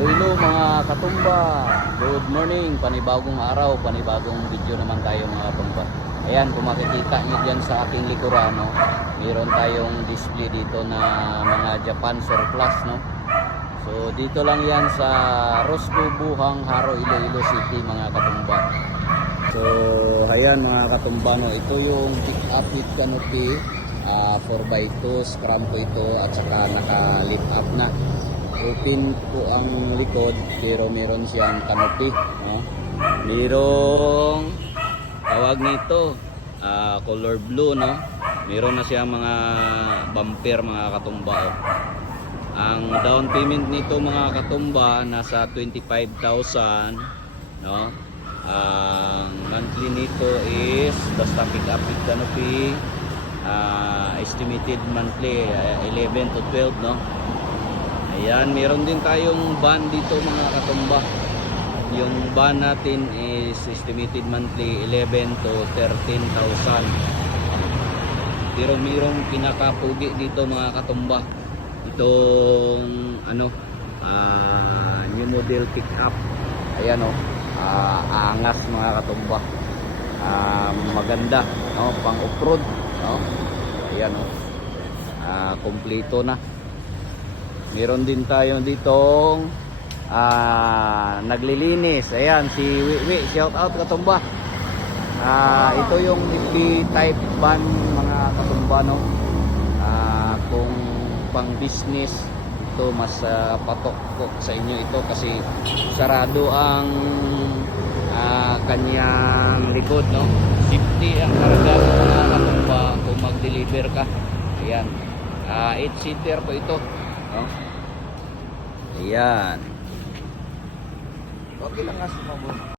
Hello mga katumba, good morning, panibagong araw, panibagong video naman tayo mga katumba. Ayan, kung makikita nyo dyan sa aking likuran, no, mayroon tayong display dito na mga Japan surplus, no. So dito lang yan sa Rosco, Buhang, Haro, Iloilo City mga katumba. So ayan mga katumba, no, ito yung pick up with canopy, 4x2 scrum po ito at saka naka-lift up na. Open po ang likod pero meron siyang canopy, no? Merong tawag nito color blue, no? Meron na siyang mga bumper mga katumba, oh. Ang down payment nito mga katumba nasa 25,000, no? Ang monthly nito is basta pick up with canopy, estimated monthly 11 to 12, no? Ayan, meron din tayong van dito mga katumba. Yung van natin is estimated monthly 11 to 13,000. Pero mayroong pinakapugi dito mga katumba. Itong new model pick up. Ayan, oh. Angas mga katumba. Maganda, no? Pang off-road, no? Ayan, oh. Kompleto na. Meron din tayo ditong naglilinis. Ayan, si Wiwi, shout out katumba. Ito yung DP type van mga katumba, no. Kung pang business ito mas patok po sa inyo ito kasi sarado ang kanyang likod, no. Safety ang karga mga katumba kung mag-deliver ka. Ayan, 8-seater po ito, no? Ayan. Okay lang nga sa